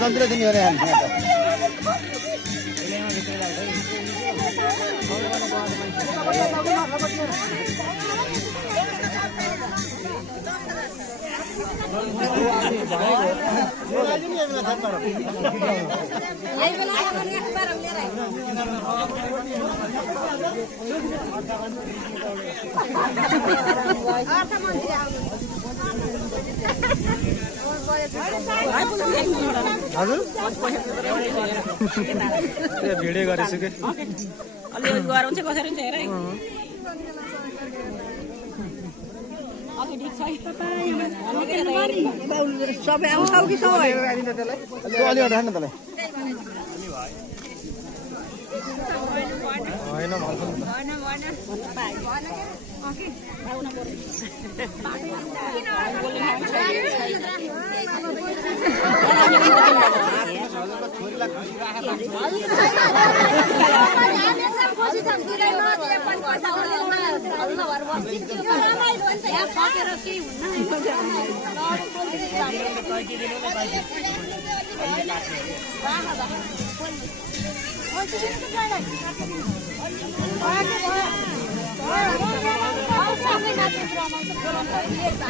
जन्त्र दिने हो हजुर भिडियो गरेछु के अलि गराउँछ कसरी हुन्छ हेर है अघि ठीक छ सबै आउँछौ कि सबै अलि उठाउन न तलाई हैन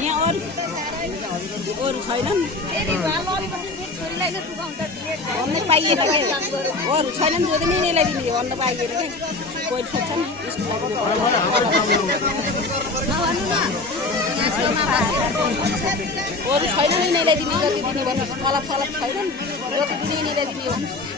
यहाँ अरू छैनन् भन्न पाइएन के अरू छैनन् जो पनि यिनीलाई दिने भन्न पाइएन के कोही सोध्छन् अरू छैनन् यिनीलाई दिने जति दिने भन्नु फलप छैनन् जति दिने यिनीलाई दिने